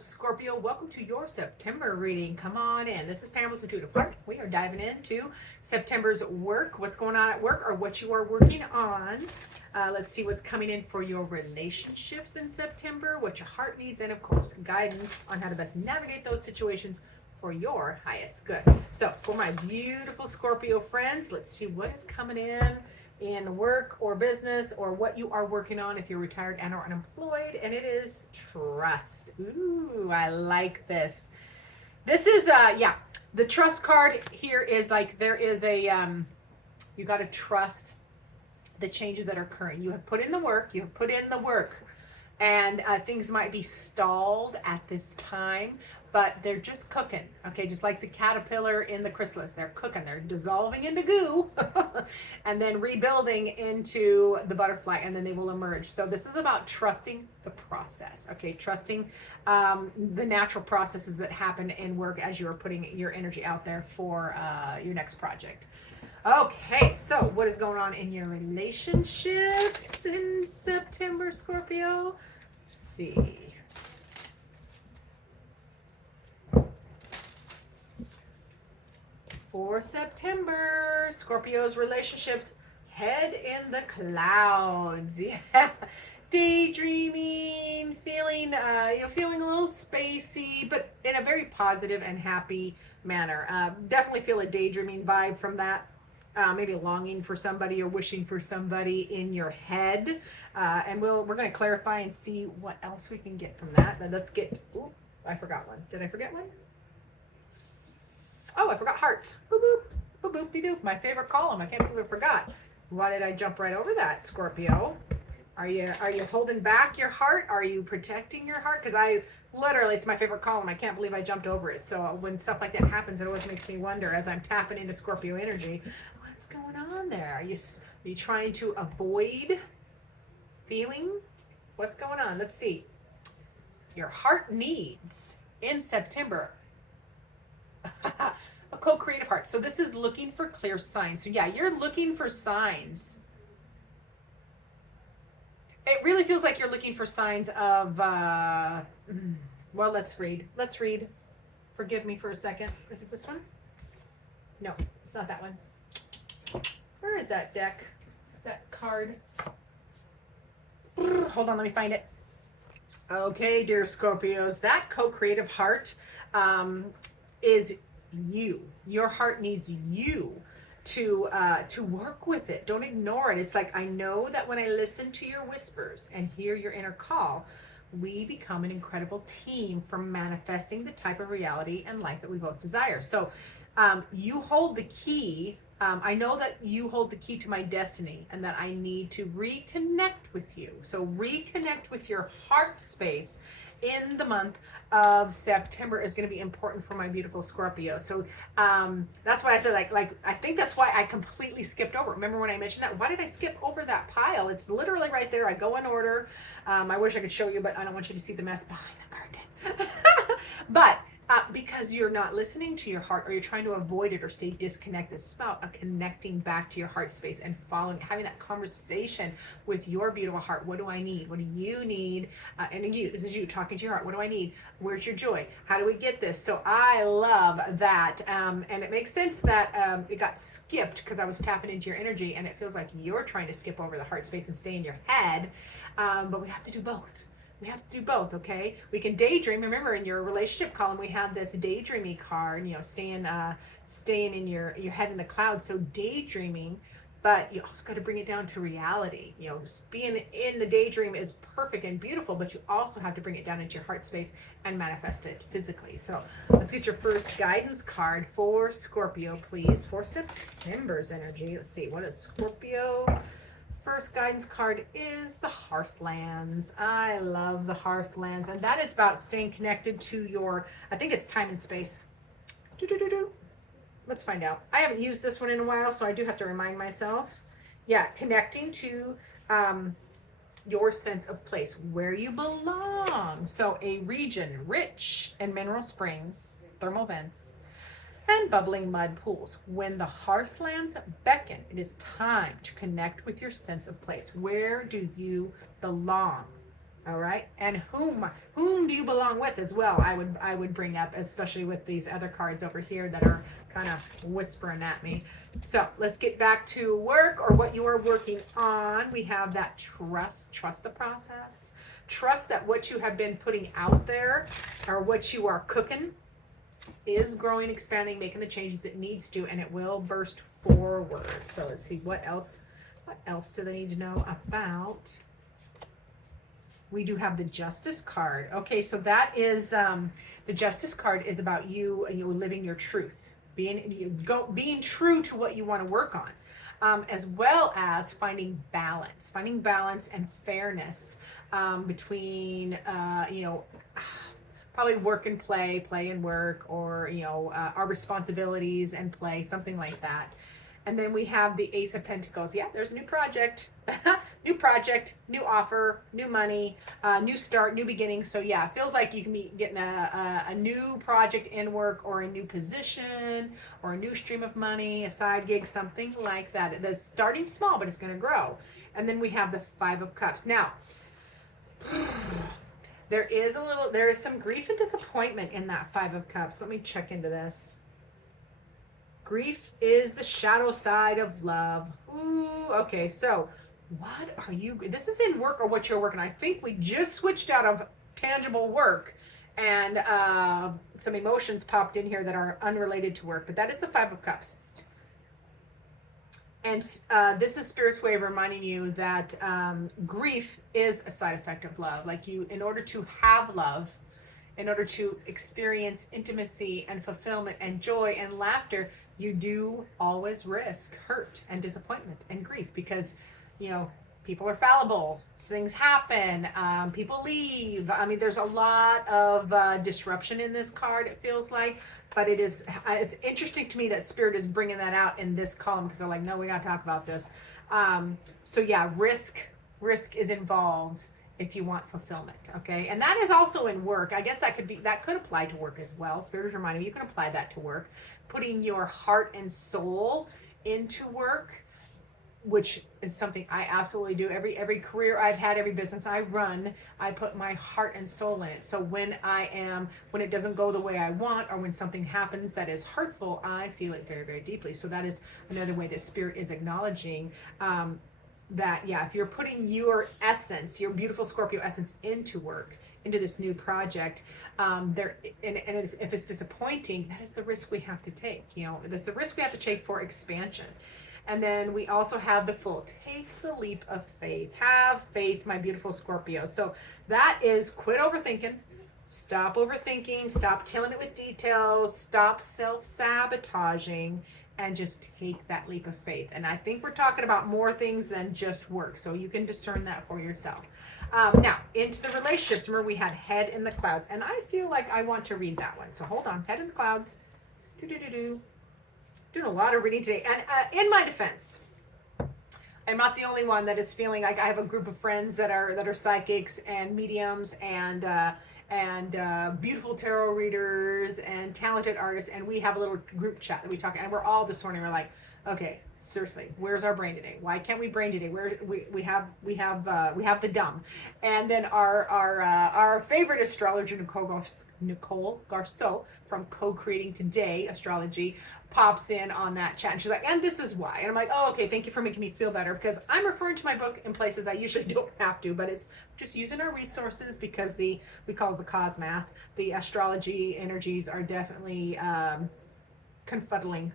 Scorpio, welcome to your September reading. Come on in. This is Pamela's Intuitive Heart. We are diving into September's work, what's going on at work or what you are working on. Let's see what's coming in for your relationships in September, what your heart needs, and of course, guidance on how to best navigate those situations for your highest good. So for my beautiful Scorpio friends, let's see what is coming in work or business or what you are working on if you're retired and or unemployed. And it is trust. Ooh, I like this. This is the trust card here is like there is a you got to trust the changes that are occurring. You have put in the work, and things might be stalled at this time, but they're just cooking, okay? Just like the caterpillar in the chrysalis, they're cooking, they're dissolving into goo and then rebuilding into the butterfly, and then they will emerge. So this is about trusting the process, okay? Trusting the natural processes that happen in work as you're putting your energy out there for your next project. Okay, so what is going on in your relationships in September, Scorpio? Let's see. For September, Scorpio's relationships, head in the clouds. Yeah. Daydreaming, feeling feeling a little spacey, but in a very positive and happy manner. Definitely feel a daydreaming vibe from that. Maybe longing for somebody or wishing for somebody in your head. And we're going to clarify and see what else we can get from that. But let's get, ooh, I forgot one. Did I forget one? Oh, I forgot hearts. Boop, boop, boop, boop, de doop. My favorite column. I can't believe I forgot. Why did I jump right over that, Scorpio? Are you holding back your heart? Are you protecting your heart? Because it's my favorite column. I can't believe I jumped over it. So when stuff like that happens, it always makes me wonder as I'm tapping into Scorpio energy, what's going on there? Are you trying to avoid feeling? What's going on? Let's see. Your heart needs in September a co-creative heart. So this is looking for clear signs. So yeah, you're looking for signs. It really feels like you're looking for signs of, well, let's read. Forgive me for a second. Is it this one? No, it's not that one. Where is that deck? That card? Hold on, let me find it. Okay, dear Scorpios, that co-creative heart is you. Your heart needs you to work with it. Don't ignore it. It's like, I know that when I listen to your whispers and hear your inner call, we become an incredible team for manifesting the type of reality and life that we both desire. So you hold the key. I know that you hold the key to my destiny and that I need to reconnect with you. So reconnect with your heart space in the month of September is going to be important for my beautiful Scorpio. So that's why I said like I think that's why I completely skipped over. Remember when I mentioned that? Why did I skip over that pile? It's literally right there. I go in order. I wish I could show you, but I don't want you to see the mess behind the curtain. But because you're not listening to your heart, or you're trying to avoid it or stay disconnected. It's about connecting back to your heart space and having that conversation with your beautiful heart. What do I need? What do you need? And this is you talking to your heart. What do I need? Where's your joy? How do we get this? So I love that. And it makes sense that it got skipped because I was tapping into your energy, and it feels like you're trying to skip over the heart space and stay in your head. But we have to do both. We have to do both, okay? We can daydream. Remember, in your relationship column, we have this daydreaming card, staying in your head in the clouds. So daydreaming, but you also got to bring it down to reality. Being in the daydream is perfect and beautiful, but you also have to bring it down into your heart space and manifest it physically. So let's get your first guidance card for Scorpio, please, for September's energy. Let's see, what is Scorpio? First guidance card is the Hearthlands. I love the Hearthlands, and that is about staying connected to your, I think it's time and space. Let's find out. I haven't used this one in a while, so I do have to remind myself. Yeah, connecting to your sense of place, where you belong. So a region rich in mineral springs, thermal vents, and bubbling mud pools. When the hearthlands beckon, it is time to connect with your sense of place. Where do you belong? All right, and whom do you belong with as well? I would bring up, especially with these other cards over here that are kind of whispering at me. So let's get back to work, or what you are working on. We have that trust the process, trust that what you have been putting out there, or what you are cooking, is growing, expanding, making the changes it needs to, and it will burst forward. So let's see what else do they need to know about. We do have the Justice card. Okay, so that is the Justice card is about you living your truth, being true to what you want to work on, as well as finding balance and fairness between probably work and play and work, or our responsibilities and play, something like that. And then we have the Ace of Pentacles. Yeah, there's a new project, new offer, new money, new start, new beginning. So yeah, it feels like you can be getting a new project in work, or a new position, or a new stream of money, a side gig, something like that. That's starting small, but it's going to grow. And then we have the Five of Cups. Now, there is some grief and disappointment in that Five of Cups. Let me check into this. Grief is the shadow side of love. Ooh, okay, so what are you, this is in work or what you're working. I think we just switched out of tangible work, and some emotions popped in here that are unrelated to work, but that is the Five of Cups. And this is Spirit's way of reminding you that grief is a side effect of love. Like, in order to have love, in order to experience intimacy and fulfillment and joy and laughter, you do always risk hurt and disappointment and grief, because people are fallible, things happen, people leave. I mean, there's a lot of disruption in this card, it feels like. But it's interesting to me that Spirit is bringing that out in this column, because they're like, no, we got to talk about this. So yeah, risk is involved if you want fulfillment. Okay, and that is also in work. I guess that could apply to work as well. Spirit is reminding me you can apply that to work, putting your heart and soul into work, which is something I absolutely do. Every career I've had, every business I run, I put my heart and soul in it. So when it doesn't go the way I want, or when something happens that is hurtful, I feel it very, very deeply. So that is another way that Spirit is acknowledging that, yeah, if you're putting your essence, your beautiful Scorpio essence into work, into this new project, if it's disappointing, that is the risk we have to take. That's the risk we have to take for expansion. And then we also have the Fool. Take the leap of faith. Have faith, my beautiful Scorpio. So that is quit overthinking. Stop overthinking. Stop killing it with details. Stop self-sabotaging. And just take that leap of faith. And I think we're talking about more things than just work. So you can discern that for yourself. Now, into the relationships. Remember, we had Head in the Clouds. And I feel like I want to read that one. So hold on. Head in the Clouds. Doing a lot of reading today. And in my defense, I'm not the only one that is feeling like I have a group of friends that are psychics and mediums and beautiful tarot readers and talented artists, and we have a little group chat that we talk, and we're all this morning, we're like, okay, seriously, where's our brain today? Why can't we brain today? We have the dumb. And then our favorite astrologer, Nicole Garceau from Co-Creating Today Astrology, pops in on that chat, and she's like, and this is why. And I'm like, oh, okay, thank you for making me feel better, because I'm referring to my book in places I usually don't have to, but it's just using our resources, because we call it the cosmath. The astrology energies are definitely befuddling.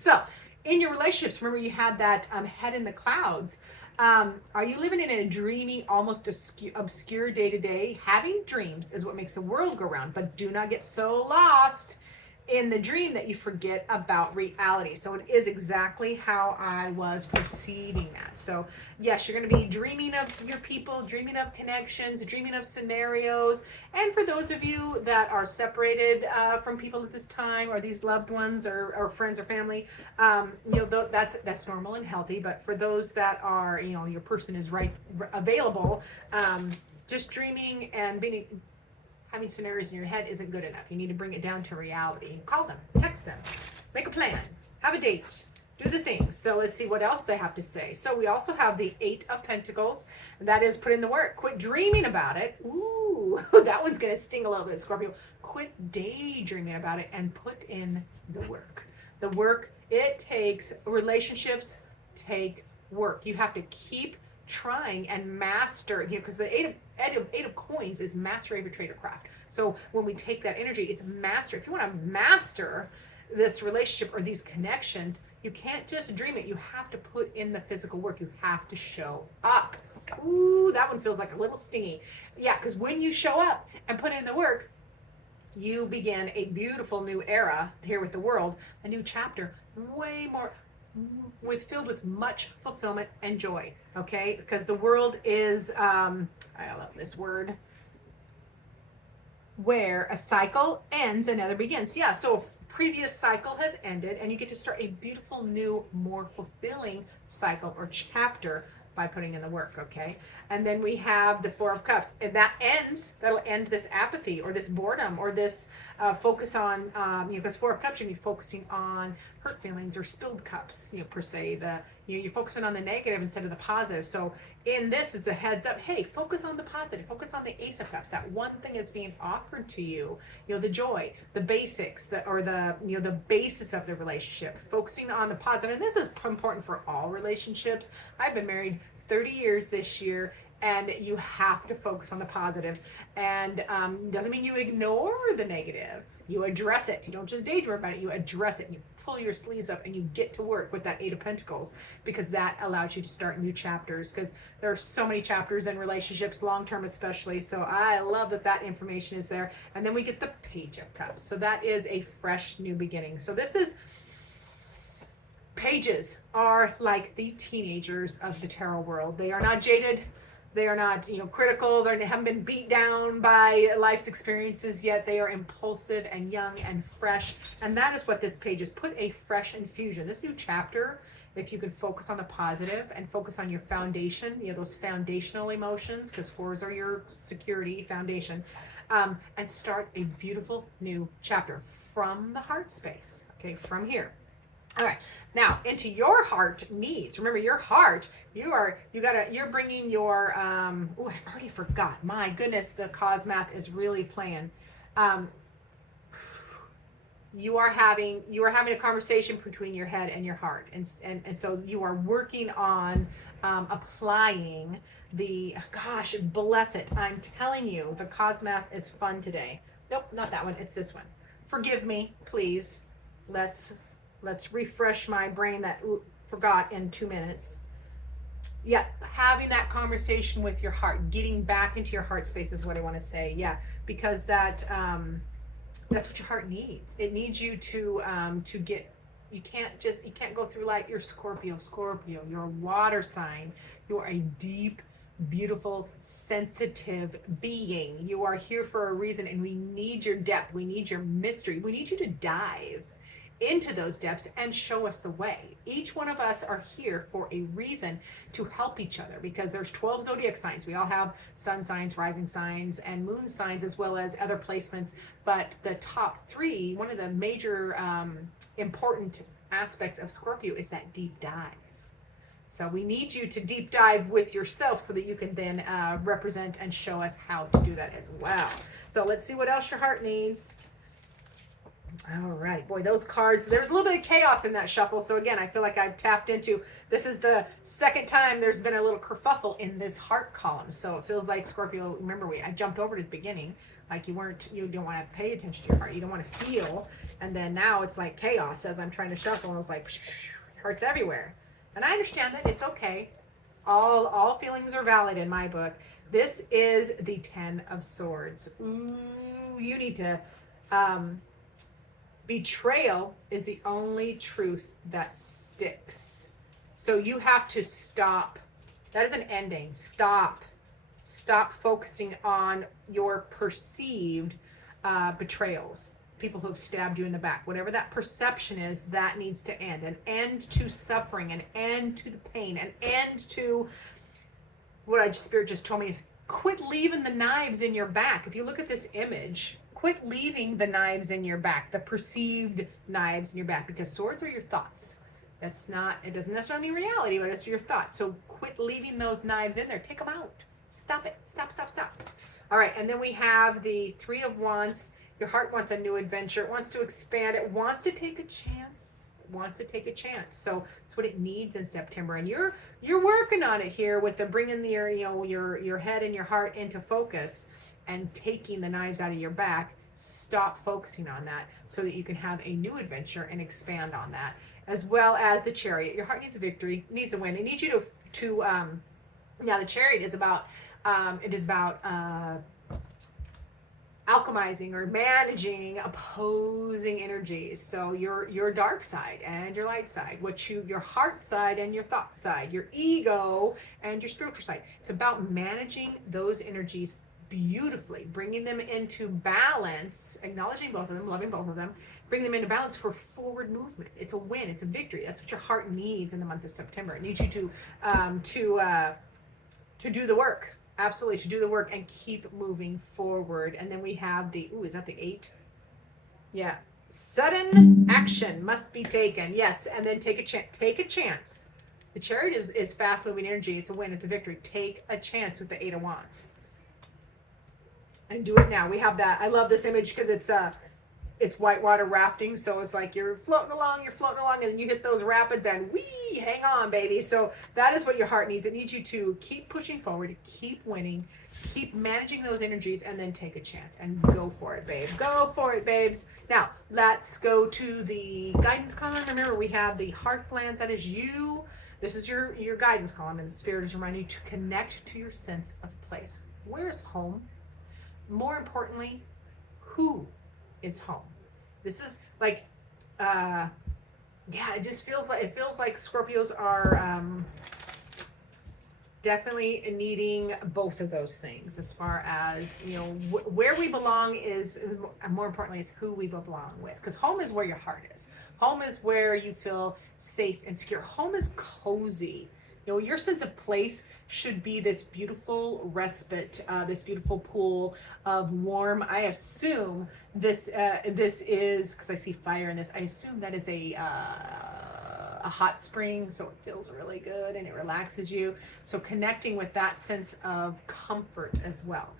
So in your relationships, remember you had that Head in the Clouds. Are you living in a dreamy, almost obscure day-to-day? Having dreams is what makes the world go round, but do not get so lost in the dream that you forget about reality. So it is exactly how I was perceiving that. So yes, you're going to be dreaming of your people, dreaming of connections, dreaming of scenarios. And for those of you that are separated from people at this time, or these loved ones, or friends or family, that's normal and healthy. But for those that are, your person is available, just dreaming and having scenarios in your head isn't good enough. You need to bring it down to reality. Call them, text them, make a plan, have a date, do the things. So let's see what else they have to say. So we also have the Eight of Pentacles. That is put in the work. Quit dreaming about it. Ooh, that one's going to sting a little bit, Scorpio. Quit daydreaming about it and put in the work. The work, it takes, relationships take work. You have to keep trying and master, because the eight of coins is mastery of your trade or craft. So when we take that energy, it's master. If you want to master this relationship or these connections, you can't just dream it. You have to put in the physical work. You have to show up. Ooh, that one feels like a little stingy. Yeah, because when you show up and put in the work, you begin a beautiful new era here with the world, a new chapter, way more filled with much fulfillment and joy. Okay, because the world is I love this word, where a cycle ends, another begins. Yeah, so a previous cycle has ended and you get to start a beautiful new, more fulfilling cycle or chapter by putting in the work. Okay, and then we have the Four of Cups, and that'll end this apathy or this boredom or this focus on because Four of Cups, you're gonna be focusing on hurt feelings or spilled cups, per se. You're focusing on the negative instead of the positive. So in this, is a heads up, hey, focus on the positive, focus on the Ace of Cups. That one thing is being offered to you, the joy, the basics, the basis of the relationship, focusing on the positive. And this is important for all relationships. I've been married 30 years this year, and you have to focus on the positive. And doesn't mean you ignore the negative. You address it. You don't just daydream about it. You address it. And you pull your sleeves up and you get to work with that Eight of Pentacles, because that allows you to start new chapters, because there are so many chapters in relationships, long-term especially. So I love that information is there. And then we get the Page of Cups. So that is a fresh new beginning. So this is, pages are like the teenagers of the tarot world. They are not jaded. They are not, critical. They haven't been beat down by life's experiences yet. They are impulsive and young and fresh. And that is what this page is. Put a fresh infusion. This new chapter, if you can focus on the positive and focus on your foundation, those foundational emotions, because fours are your security foundation, and start a beautiful new chapter from the heart space. Okay, from here. All right, now into your heart needs. Remember, your heart, you're bringing your, I already forgot. My goodness, the cause math is really playing. You are having a conversation between your head and your heart. And so you are working on applying gosh, bless it. I'm telling you, the cause math is fun today. Nope, not that one. It's this one. Forgive me, please. Let's refresh my brain that forgot in 2 minutes. Yeah, having that conversation with your heart, getting back into your heart space is what I want to say. Yeah, because that's what your heart needs. It needs you to get. You can't go through life. You're Scorpio. You're a water sign. You are a deep, beautiful, sensitive being. You are here for a reason, and we need your depth. We need your mystery. We need you to dive into those depths and show us the way. Each one of us are here for a reason, to help each other, because there's 12 zodiac signs. We all have sun signs, rising signs, and moon signs, as well as other placements. But the top three, one of the major important aspects of Scorpio is that deep dive. So we need you to deep dive with yourself so that you can then represent and show us how to do that as well. So let's see what else your heart needs. All right, boy, those cards, there's a little bit of chaos in that shuffle. So again, I feel like I've tapped into, this is the second time there's been a little kerfuffle in this heart column. So it feels like, Scorpio, remember I jumped over to the beginning, like you don't want to pay attention to your heart. You don't want to feel. And then now it's like chaos as I'm trying to shuffle, and it's like, hearts everywhere. And I understand that. It's okay. All feelings are valid in my book. This is the 10 of Swords. Ooh, you need to, betrayal is the only truth that sticks. So you have to stop. That is an ending. Stop focusing on your perceived betrayals. People who have stabbed you in the back. Whatever that perception is, that needs to end. An end to suffering, an end to the pain, an end to what Spirit just told me is quit leaving the knives in your back. If you look at this image, quit leaving the knives in your back, the perceived knives in your back, because swords are your thoughts. It doesn't necessarily mean reality, but it's your thought. So quit leaving those knives in there. Take them out. Stop it. Stop, stop, stop. All right. And then we have the Three of Wands. Your heart wants a new adventure. It wants to expand. It wants to take a chance. It wants to take a chance. So it's what it needs in September. And you're working on it here with the bringing your head and your heart into focus and taking the knives out of your back. Stop focusing on that so that you can have a new adventure and expand on that, as well as the Chariot. Your heart needs a victory, needs a win. It needs you to now the Chariot is about alchemizing or managing opposing energies. So your dark side and your light side, your heart side and your thought side, your ego and your spiritual side. It's about managing those energies beautifully, bringing them into balance, acknowledging both of them, loving both of them, bringing them into balance for forward movement. It's a win, it's a victory. That's what your heart needs in the month of September. It needs you to do the work. Absolutely, to do the work and keep moving forward. And then we have is that the 8? Yeah. Sudden action must be taken. Yes, and then take a chance. Take a chance. The Chariot is fast moving energy. It's a win, it's a victory. Take a chance with the 8 of Wands. And do it now. We have that. I love this image because it's whitewater rafting. So it's like you're floating along, and then you hit those rapids and whee, hang on, baby. So that is what your heart needs. It needs you to keep pushing forward, keep winning, keep managing those energies, and then take a chance and go for it, babe. Go for it, babes. Now, let's go to the guidance column. Remember, we have the Hearthlands. That is you. This is your guidance column, and the Spirit is reminding you to connect to your sense of place. Where is home? More importantly, who is home? This is like, it just feels like Scorpios are definitely needing both of those things, as far as, where we belong is, more importantly, is who we belong with. Because home is where your heart is. Home is where you feel safe and secure. Home is cozy. Your sense of place should be this beautiful respite, this beautiful pool of warm. I assume this is, because I see fire in this, I assume that is a hot spring, so it feels really good and it relaxes you. So connecting with that sense of comfort as well.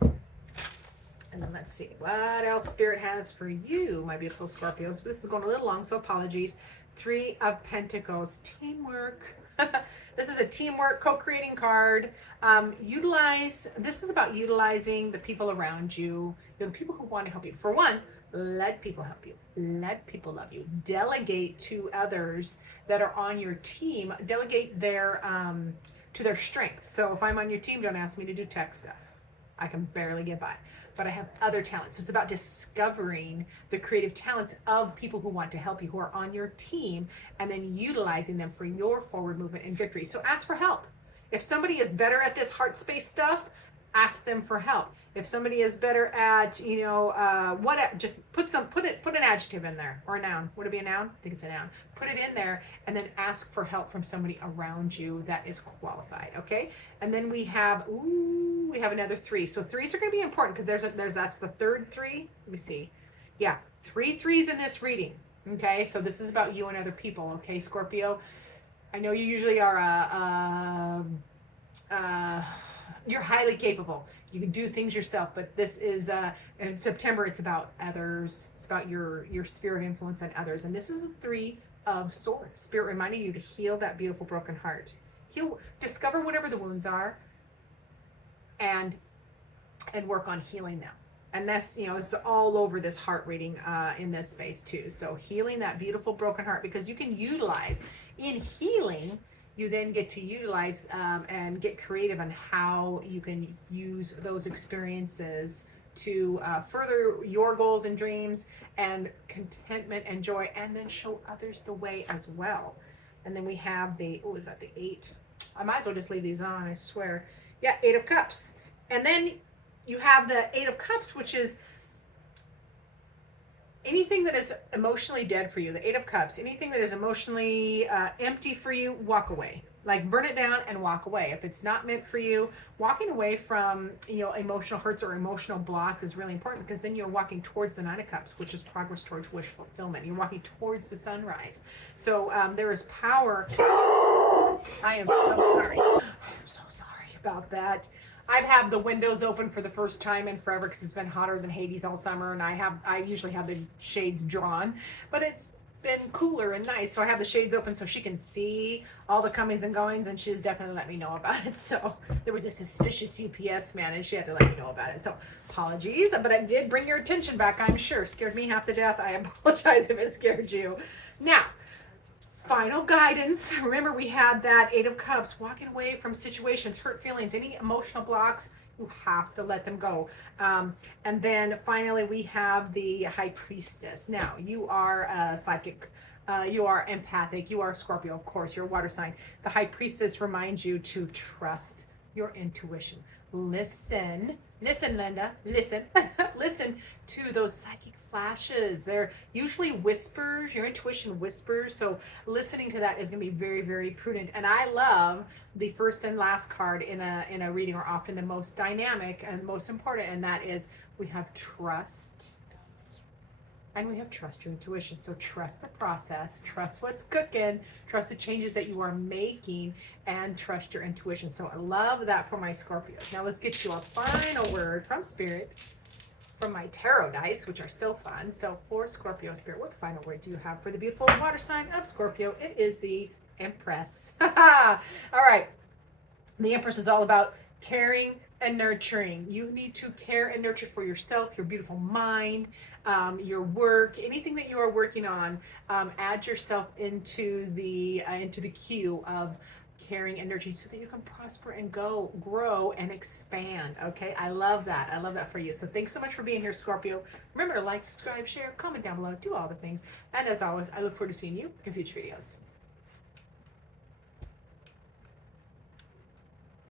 And then let's see what else Spirit has for you, my beautiful Scorpios. This is going a little long, so apologies. 3 of Pentacles, teamwork. This is a teamwork, co-creating card. This is about utilizing the people around you, the people who want to help you. For one, let people help you. Let people love you. Delegate to others that are on your team. Delegate to their strengths. So if I'm on your team, don't ask me to do tech stuff. I can barely get by, but I have other talents. So it's about discovering the creative talents of people who want to help you, who are on your team, and then utilizing them for your forward movement and victory. So ask for help. If somebody is better at this heart space stuff, ask them for help. If somebody is better at, just put an adjective in there, or a noun. Would it be a noun? I think it's a noun. Put it in there and then ask for help from somebody around you that is qualified. Okay. And then we have another 3. So 3s are going to be important because that's the third 3. Let me see. Yeah. 3 3s in this reading. Okay. So this is about you and other people. Okay, Scorpio. I know you usually are you're highly capable. You can do things yourself, but this is in September, it's about others. It's about your sphere of influence on others. And this is the 3 of Swords. Spirit reminding you to heal that beautiful broken heart. Discover whatever the wounds are and work on healing them. And that's, it's all over this heart reading in this space too. So healing that beautiful broken heart, because you can utilize in healing, you then get to utilize and get creative on how you can use those experiences to further your goals and dreams and contentment and joy, and then show others the way as well. And then we have the 8? I might as well just leave these on, I swear. Yeah, 8 of Cups. And then you have the 8 of Cups, which is anything that is emotionally dead for you, the Eight of Cups, anything that is emotionally empty for you, walk away. Like burn it down and walk away. If it's not meant for you, walking away from emotional hurts or emotional blocks is really important, because then you're walking towards the Nine of Cups, which is progress towards wish fulfillment. You're walking towards the sunrise. So there is power. I am so sorry. I'm so sorry about that. I've had the windows open for the first time in forever because it's been hotter than Hades all summer, and I usually have the shades drawn, but it's been cooler and nice, so I have the shades open so she can see all the comings and goings, and she's definitely let me know about it. So there was a suspicious UPS man, and she had to let me know about it. So apologies, but I did bring your attention back, I'm sure. Scared me half to death. I apologize if it scared you. Now, final guidance. Remember, we had that Eight of Cups, walking away from situations, hurt feelings, any emotional blocks. You have to let them go. And then finally, we have the High Priestess. Now, you are psychic. You are empathic. You are Scorpio, of course. You're a water sign. The High Priestess reminds you to trust your intuition. Listen, Linda, listen, listen to those psychic flashes. They're usually whispers. Your intuition whispers. So listening to that is going to be very, very prudent. And I love the first and last card in a reading, or often the most dynamic and most important, and that is we have trust. And we have trust your intuition. So trust the process, trust what's cooking, trust the changes that you are making, and trust your intuition. So I love that for my Scorpios. Now let's get you a final word from Spirit, from my tarot dice, which are so fun. So for Scorpio Spirit, what final word do you have for the beautiful water sign of Scorpio? It is the Empress. All right. The Empress is all about caring and nurturing. You need to care and nurture for yourself, your beautiful mind, your work, anything that you are working on. Add yourself into the queue of caring and nurturing, so that you can prosper and grow and expand. Okay, I love that. I love that for you. So thanks so much for being here, Scorpio. Remember to like, subscribe, share, comment down below, do all the things. And as always, I look forward to seeing you in future videos.